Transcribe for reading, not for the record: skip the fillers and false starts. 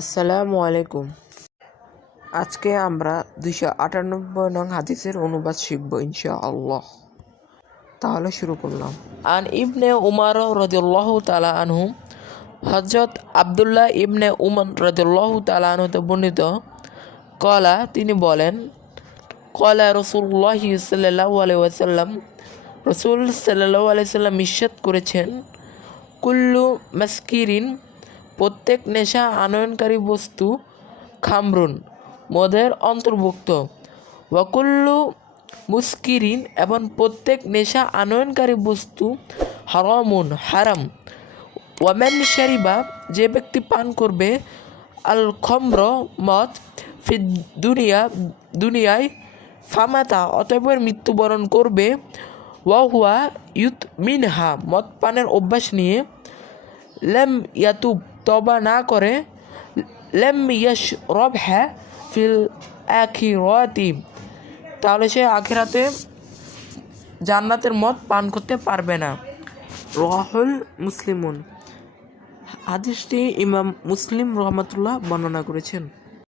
আসসালামু আলাইকুম। আজকে আমরা 298 নং হাদিসের অনুবাদ শিখব ইনশাআল্লাহ। তাহলে শুরু করলাম। আন ইবনে উমার রাদিয়াল্লাহু তাআলা আনহু, হযরত আব্দুল্লাহ ইবনে উমর রাদিয়াল্লাহু তাআলা আনহু হতে বর্ণিত, কলা তিনি বলেন, কলা রাসূলুল্লাহ সাল্লাল্লাহু আলাইহি ওয়াসাল্লাম, রাসূল সাল্লাল্লাহু আলাইহি ওয়াসাল্লাম ইরশাদ করেছেন, কুল্লু মাসকিরিন, প্রত্যেক নেশা আনয়নকারী বস্তু, খামরুন, মদের অন্তর্ভুক্ত, ওয়াকুল্লু মুস্কিরিন, এবং প্রত্যেক নেশা আনয়নকারী বস্তু, হারামুন, হারাম, ওয়ামেন শারিবা, যে ব্যক্তি পান করবে, আল খমর, মদ, ফিদ দুনিয়ায়, ফামাতা, অতঃপর মৃত্যুবরণ করবে, ওয়াহুয়া ইউত মিনহা, মদ পানের অভ্যাস নিয়ে, লেম ইয়াতুব, তবা না করে, লেম ইয়াশ রবহা ফিল আখিরাতি, তাহলে সে আখিরাতে জান্নাতের মদ পান করতে পারবে না। রাহুল মুসলিমুন, হাদিসটি ইমাম মুসলিম রহমাতুল্লাহ বর্ণনা করেছেন।